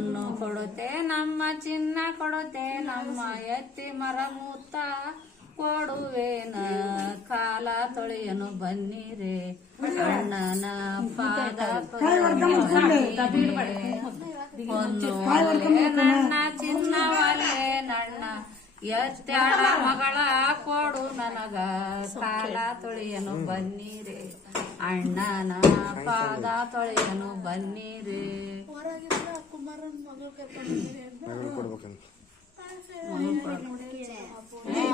ಹೊನ್ನು ಕೊಡುತ್ತೆ ನಮ್ಮ ಚಿನ್ನ ಕೊಡುತ್ತೆ ನಮ್ಮ ಎತ್ತಿ ಮರ ಮೂತ್ತ ಕೊಡುವೇನ ಕಾಲ ತೊಳೆಯನು ಬನ್ನಿರೆ ಅಣ್ಣನ ಪಾದ ಹೊನ್ನು ನನ್ನ ಚಿನ್ನವಲ್ಲೇ ನನ್ನ ಎತ್ತಾಳ ಮಗಳ ಕೊಡು ನನಗ ಕಾಲ ತೊಳೆಯನು ಬನ್ನಿರೆ ಅಣ್ಣನ ಪಾದ ತೊಳೆಯನು ಬನ್ನಿರೆ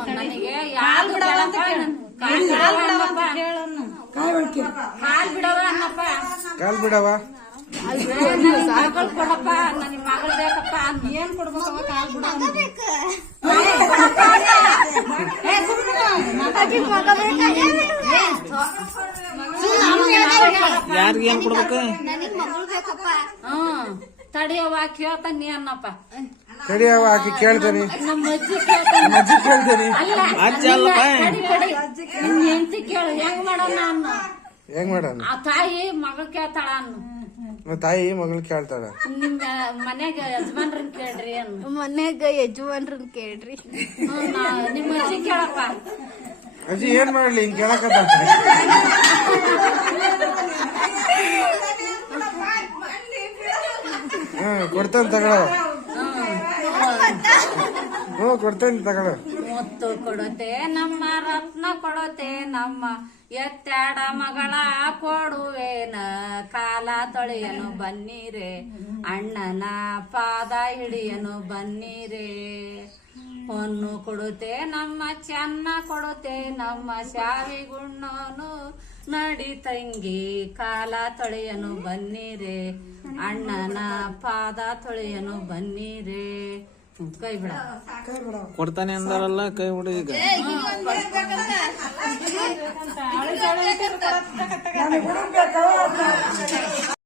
ನನಗೆ ಯಾರು ಕಾಲ್ ಬಿಡವ ಅನ್ನಪ್ಪ ಕಾಲ್ ಬಿಡವ ಮಗಳು ಕೊಡಪ್ಪ ನನಗೆ ಮಗಳು ಬೇಕಪ್ಪ ಏನ್ ಕೊಡ್ಬೇಕವ ಕಾಲ್ ಬಿಡ ಯಾರಿಗೆ ಏನ್ ಕೊಡ್ಬೇಕು ತಡಿಯವ ಕೇಳ್ತಾನೆ ಅನ್ನಪ್ಪ ಕಡಿಯವ ಆಕಿ ಕೇಳ್ತಾನೆ ನಮ್ಮ ಅಜ್ಜಿ ಕೇಳ್ತಾನೆ ನಿಮ್ ಹೆಂಡತಿ ಕೇಳು ಹೆಂಗ್ ಮಾಡೋಣ ಅನ್ನು ಹೆಂಗ್ ಮಾಡೋಣ ಆ ತಾಯಿ ಮಗಳು ಕೇಳ್ತಾಳ ಅನ್ನು ತಾಯಿ ಮಗಳು ಕೇಳ್ತಾಳ ನಿಮ್ ಮನ್ಯಾಗ ಯಜಮಾನ್ರನ್ ಕೇಳ್ರಿ ಅನ್ನು ಮನ್ಯಾಗ ಯಜಮಾನ್ರನ್ ಕೇಳ್ರಿ ನಿಮ್ಮ ಅಜ್ಜಿ ಕೇಳಪ್ಪ ಅಜ್ಜಿ ಏನ್ ಮಾಡ್ಲಿ ಹಿಂಗ್ ಕೇಳಕತ್ತ ಕೊಡ್ತಾನೆ ತಗೊಳ ಕೊಡ್ತೇನೆ ತಗೊಳ ಮುತ್ತು ಕೊಡುತ್ತೆ ನಮ್ಮ ರತ್ನ ಕೊಡುತ್ತೆ ನಮ್ಮ ಎತ್ತಾಡ ಮಗಳ ಕೊಡುವೇನ ಕಾಲ ತೊಳೆಯನು ಬನ್ನಿರೆ ಅಣ್ಣನ ಪಾದ ಹಿಡಿಯನು ಬನ್ನಿರೆ ಹೊನ್ನು ಕೊಡುತ್ತೆ ನಮ್ಮ ಚೆನ್ನ ಕೊಡುತ್ತೆ ನಮ್ಮ ಶಾವಿ ಗುಣ್ಣನು ನಡಿ ತಂಗಿ ಕಾಲ ತೊಳೆಯನು ಬನ್ನಿರೆ ಅಣ್ಣನ ಪಾದ ತೊಳೆಯನು ಬನ್ನಿರೆ ಕೈ ಬಿಡ ಕೊಡ್ತಾನೆ ಅಂದಾರಲ್ಲ ಕೈ ಬಿಡು ಈಗ